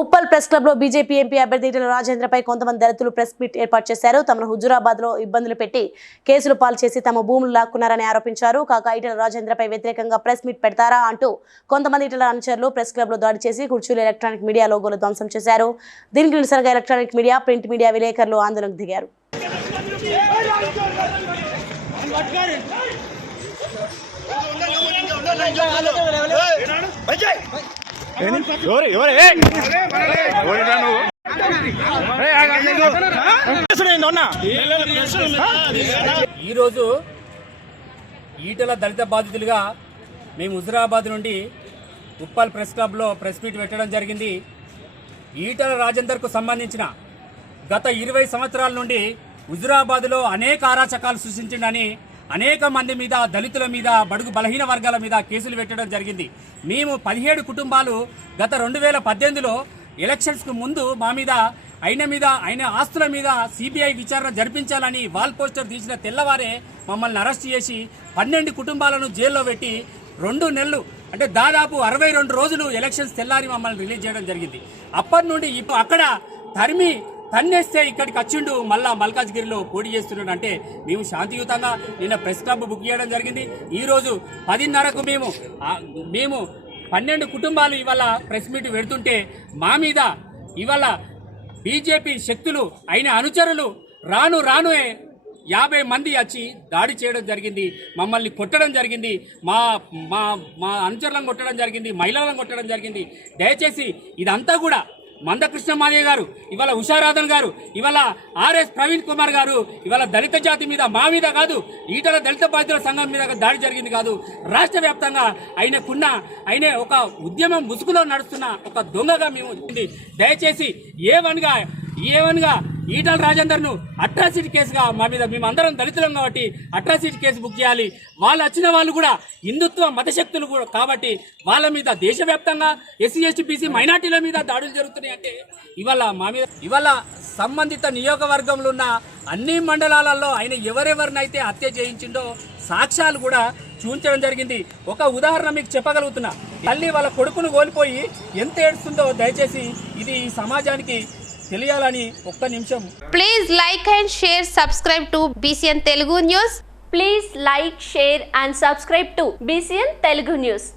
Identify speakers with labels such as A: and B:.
A: Uppal press క్లబ్లో BJP MP అభ్యర్థి రాజేంద్రపై కొంతమంది దళితులు ప్రెస్ మీట్ ఏర్పాటు చేశారు. తమను హుజురాబాద్లో ఇబ్బందులు పెట్టి కేసులు పాలు చేసి తమ భూములు లాక్కున్నారని ఆరోపించారు. కాగా ఈటల రాజేంద్రపై వ్యతిరేకంగా ప్రెస్ మీట్ పెడతారా అంటూ కొంతమంది ఈటల అనుచరులు ప్రెస్ క్లబ్లో దాడి చేసి కుర్చీలు ఎలక్ట్రానిక్ మీడియా లోగోలు ధ్వంసం చేశారు. దీనికి నిరసనగా ఎలక్ట్రానిక్ మీడియా ప్రింట్ మీడియా విలేకరులు ఆందోళనకు దిగారు.
B: ఈరోజు ఈటల దళిత బాధితులుగా మేము హుజరాబాద్ నుండి ఉప్పల్ ప్రెస్ క్లబ్లో ప్రెస్ మీట్ పెట్టడం జరిగింది. ఈటల రాజేందర్కు సంబంధించిన గత ఇరవై సంవత్సరాల నుండి హుజురాబాద్లో అనేక అరాచకాలు సృష్టించిండని అనేక మంది మీద దళితుల మీద బడుగు బలహీన వర్గాల మీద కేసులు పెట్టడం జరిగింది. మేము పదిహేడు కుటుంబాలు గత రెండు వేల పద్దెనిమిదిలో ఎలక్షన్స్కు ముందు మా మీద ఆయన మీద ఆయన ఆస్తుల మీద సిబిఐ విచారణ జరిపించాలని వాల్ పోస్టర్ తీసిన తెల్లవారే మమ్మల్ని అరెస్ట్ చేసి పన్నెండు కుటుంబాలను జైల్లో పెట్టి రెండు నెలలు అంటే దాదాపు అరవై రెండు రోజులు ఎలక్షన్స్ తెల్లారి మమ్మల్ని రిలీజ్ చేయడం జరిగింది. అప్పటి నుండి ఇప్పుడు అక్కడ తరిమి తన్నేస్తే ఇక్కడికి వచ్చిండు. మళ్ళా మల్కాజ్గిరిలో పోటీ చేస్తున్నాడు. అంటే మేము శాంతియుతంగా నిన్న ప్రెస్ క్లబ్ బుక్ చేయడం జరిగింది. ఈరోజు పదిన్నరకు మేము మేము పన్నెండు కుటుంబాలు ఇవాళ ప్రెస్ మీట్ పెడుతుంటే మా మీద ఇవాళ బీజేపీ శక్తులు అయిన అనుచరులు రాను రాను యాభై మంది వచ్చి దాడి చేయడం జరిగింది. మమ్మల్ని కొట్టడం జరిగింది. మా మా మా అనుచరులను కొట్టడం జరిగింది. మహిళలను కొట్టడం జరిగింది. దయచేసి ఇదంతా కూడా మందకృష్ణ మాదయ్య గారు ఇవాళ ఉషారాధన్ గారు ఇవాళ ఆర్ఎస్ ప్రవీణ్ కుమార్ గారు ఇవాళ దళిత జాతి మీద మా మీద కాదు ఈటల దళిత బాధితుల సంఘం మీద దాడి జరిగింది కాదు రాష్ట్ర వ్యాప్తంగా ఆయనకున్న ఆయన ఒక ఉద్యమం ముసుగులో నడుస్తున్న ఒక దొంగగా మేము ఉంది. దయచేసి ఏ వన్గా ఏ వన్గా ఈటల రాజేందర్ను అట్రాసిటీ కేసుగా మా మీద మేమందరం దళితులం కాబట్టి అట్రాసిటీ కేసు బుక్ చేయాలి. వాళ్ళు వచ్చిన వాళ్ళు కూడా హిందుత్వ మతశక్తులు కూడా కాబట్టి వాళ్ళ మీద దేశవ్యాప్తంగా ఎస్సీ ఎస్టీ బీసీ మైనార్టీల మీద దాడులు జరుగుతున్నాయి అంటే ఇవాళ మా మీద ఇవాళ సంబంధిత నియోగవర్గంలో ఉన్న అన్ని మండలాలలో ఆయన ఎవరెవరినైతే హత్య చేయించిండో సాక్ష్యాలు కూడా చూపించడం జరిగింది. ఒక ఉదాహరణ మీకు చెప్పగలుగుతున్నా. తల్లి వాళ్ళ కొడుకును కోల్పోయి ఎంత ఏడుస్తుందో దయచేసి ఇది ఈ సమాజానికి తెలియాలని ఒక్క నిమిషం.
C: Please like and share subscribe to BCN Telugu news
D: please like share and subscribe to BCN Telugu news